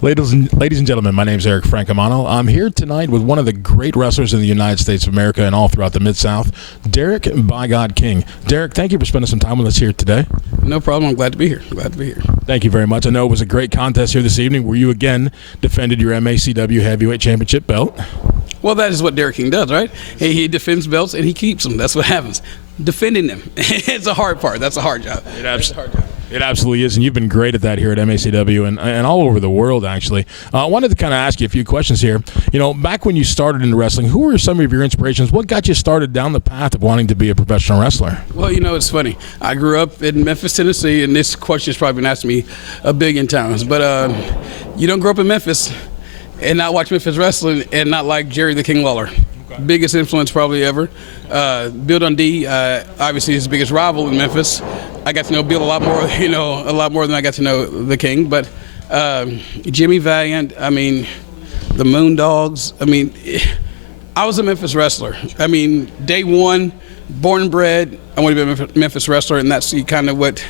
Ladies and gentlemen, my name is Eric Francomano. I'm here tonight with one of the great wrestlers in the United States of America and all throughout the Mid-South, Derrick "By God" King. Derrick, thank you for spending some time with us here today. No problem. I'm glad to be here. Thank you very much. I know it was a great contest here this evening where you again defended your MACW Heavyweight Championship belt. Well, that is what Derrick King does, right? He defends belts and he keeps them. That's what happens. Defending them. It's a hard part. That's a hard job. It absolutely is, and you've been great at that here at MACW and all over the world, actually. I wanted to kind of ask you a few questions here. You know, back when you started in wrestling, who were some of your inspirations? What got you started down the path of wanting to be a professional wrestler? Well, you know, it's funny. I grew up in Memphis, Tennessee, and this question's probably been asked me a billion times. But you don't grow up in Memphis and not watch Memphis wrestling and not like Jerry the King Lawler. Biggest influence probably ever. Bill Dundee, obviously his biggest rival in Memphis. I got to know Bill a lot more than I got to know the King. But Jimmy Valiant, I mean, the Moondogs. I mean, I was a Memphis wrestler. I mean, day one, born and bred, I want to be a Memphis wrestler, and that's kind of what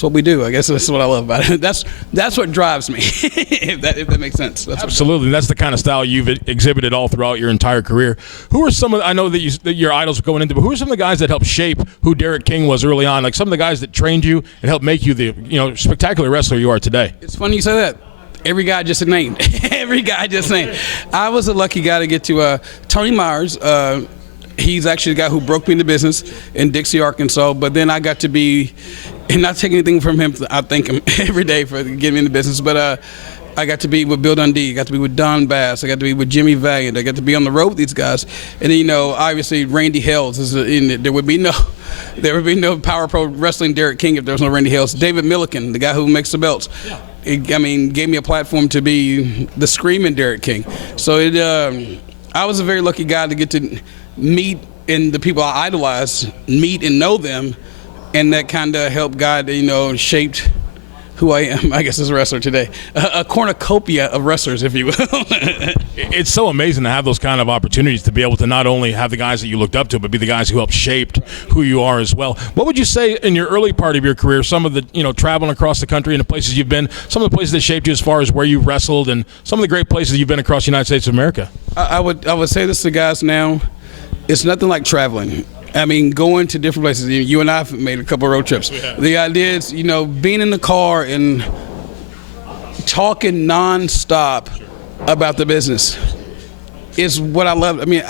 we do. I guess that's what I love about it. That's what drives me, if that makes sense. Absolutely. That's the kind of style you've exhibited all throughout your entire career. Who are some of I know that your idols are going into, but who are some of the guys that helped shape who Derrick King was early on? Like some of the guys that trained you and helped make you the spectacular wrestler you are today. It's funny you say that. Every guy just named. Every guy just named. I was a lucky guy to get to Tony Myers. He's actually the guy who broke me in the business in Dixie, Arkansas. But then I got to be, and not take anything from him, I thank him every day for getting me in the business. But I got to be with Bill Dundee. I got to be with Don Bass. I got to be with Jimmy Valiant. I got to be on the road with these guys. And then, obviously Randy Hales there would be no Power Pro Wrestling Derrick King if there was no Randy Hales. David Milliken, the guy who makes the belts. I mean, gave me a platform to be the screaming Derrick King. So I was a very lucky guy to get to meet and the people I idolize, meet and know them, and that kind of helped guide, shaped who I am, I guess, as a wrestler today. A cornucopia of wrestlers, if you will. It's so amazing to have those kind of opportunities to be able to not only have the guys that you looked up to, but be the guys who helped shaped who you are as well. What would you say in your early part of your career, some of the, traveling across the country and the places you've been, some of the places that shaped you as far as where you've wrestled and some of the great places you've been across the United States of America? I would say this to guys now. It's nothing like traveling. I mean, going to different places. You and I have made a couple of road trips. Yeah. The idea is, being in the car and talking nonstop about the business is what I love. I mean,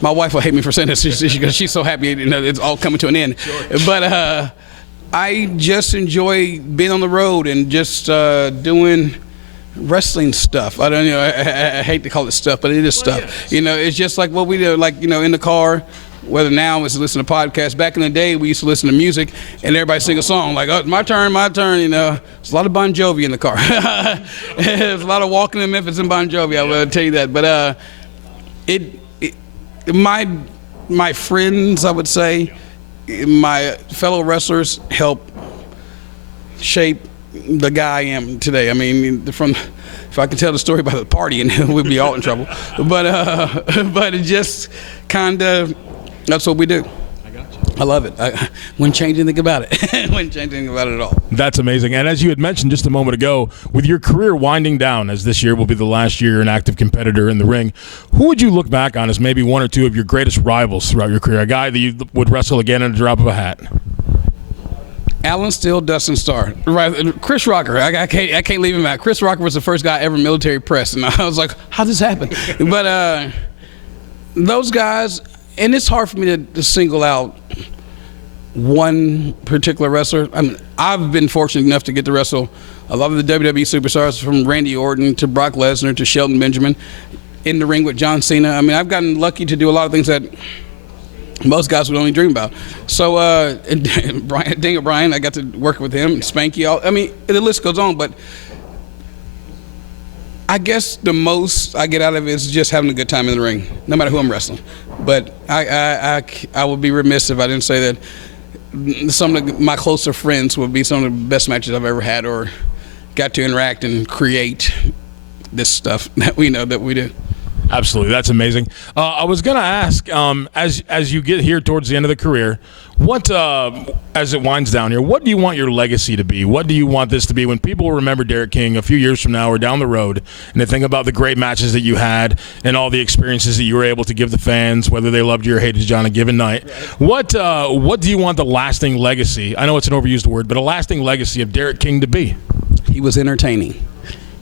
my wife will hate me for saying this because she's so happy it's all coming to an end. Sure. But I just enjoy being on the road and just doing wrestling stuff. I don't I hate to call it stuff, but it is stuff. Yes. It's just like what we do, like, in the car, whether now it's listening to podcasts. Back in the day, we used to listen to music and everybody sing a song like, oh, my turn. There's a lot of Bon Jovi in the car. There's a lot of walking in Memphis and Bon Jovi, I will tell you that. But my friends, I would say, my fellow wrestlers help shape the guy I am today. I mean, if I could tell the story about the party, and we'd be all in trouble. But it just kind of, that's what we do. I got you. I love it. I wouldn't change anything about it. Wouldn't change anything about it at all. That's amazing. And as you had mentioned just a moment ago, with your career winding down, as this year will be the last year you're an active competitor in the ring, who would you look back on as maybe one or two of your greatest rivals throughout your career? A guy that you would wrestle again in a drop of a hat? Alan Steele, Dustin Starr, right? Chris Rocker, I can't leave him out. Chris Rocker was the first guy ever military press, and I was like, how'd this happen? But those guys, and it's hard for me to single out one particular wrestler. I mean, I've been fortunate enough to get to wrestle a lot of the WWE superstars, from Randy Orton to Brock Lesnar to Shelton Benjamin, in the ring with John Cena. I mean, I've gotten lucky to do a lot of things that most guys would only dream about. So, Daniel Bryan, I got to work with him, Spanky. I mean, the list goes on, but I guess the most I get out of it is just having a good time in the ring, no matter who I'm wrestling. But I would be remiss if I didn't say that some of my closer friends would be some of the best matches I've ever had, or got to interact and create this stuff that we know that we do. Absolutely, that's amazing. I was going to ask, as you get here towards the end of the career, what as it winds down here, what do you want your legacy to be? What do you want this to be when people remember Derrick King a few years from now or down the road, and they think about the great matches that you had and all the experiences that you were able to give the fans, whether they loved you or hated you on a given night? What do you want the lasting legacy? I know it's an overused word, but a lasting legacy of Derrick King to be? He was entertaining.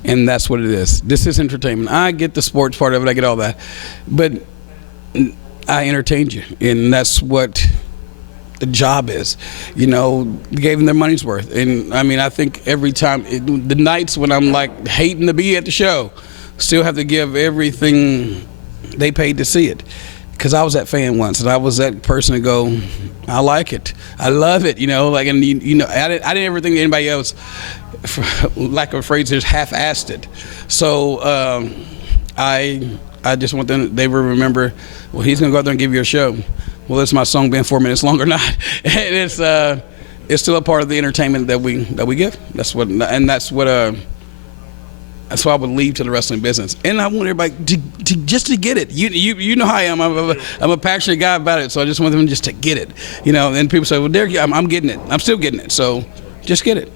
And that's what it is. This is entertainment. I get the sports part of it. I get all that. But I entertained you. And that's what the job is. You know, gave them their money's worth. And, I mean, I think every time, the nights when I'm, like, hating to be at the show, still have to give everything they paid to see it. Because I was that fan once, and I was that person to go, I like it. I love it, you know. Like, and you know, I didn't ever think anybody else, for lack of a phrase, just half-assed it. So I just want them. They will remember. Well, he's gonna go out there and give you a show. Well, it's my song being 4 minutes long or not, and it's still a part of the entertainment that we give. That's what I would leave to the wrestling business, and I want everybody to get it. You know how I am. I'm a passionate guy about it, so I just want them just to get it. You know, and people say, "Well, Derrick, I'm getting it. I'm still getting it." So just get it.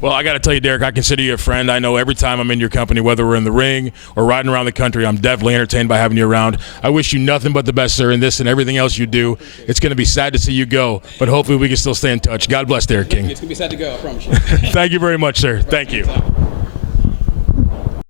Well, I got to tell you, Derrick, I consider you a friend. I know every time I'm in your company, whether we're in the ring or riding around the country, I'm definitely entertained by having you around. I wish you nothing but the best, sir, in this and everything else you do. It's going to be sad to see you go, but hopefully we can still stay in touch. God bless, Derrick King. It's going to be sad to go, I promise you. Thank you very much, sir. Thank you.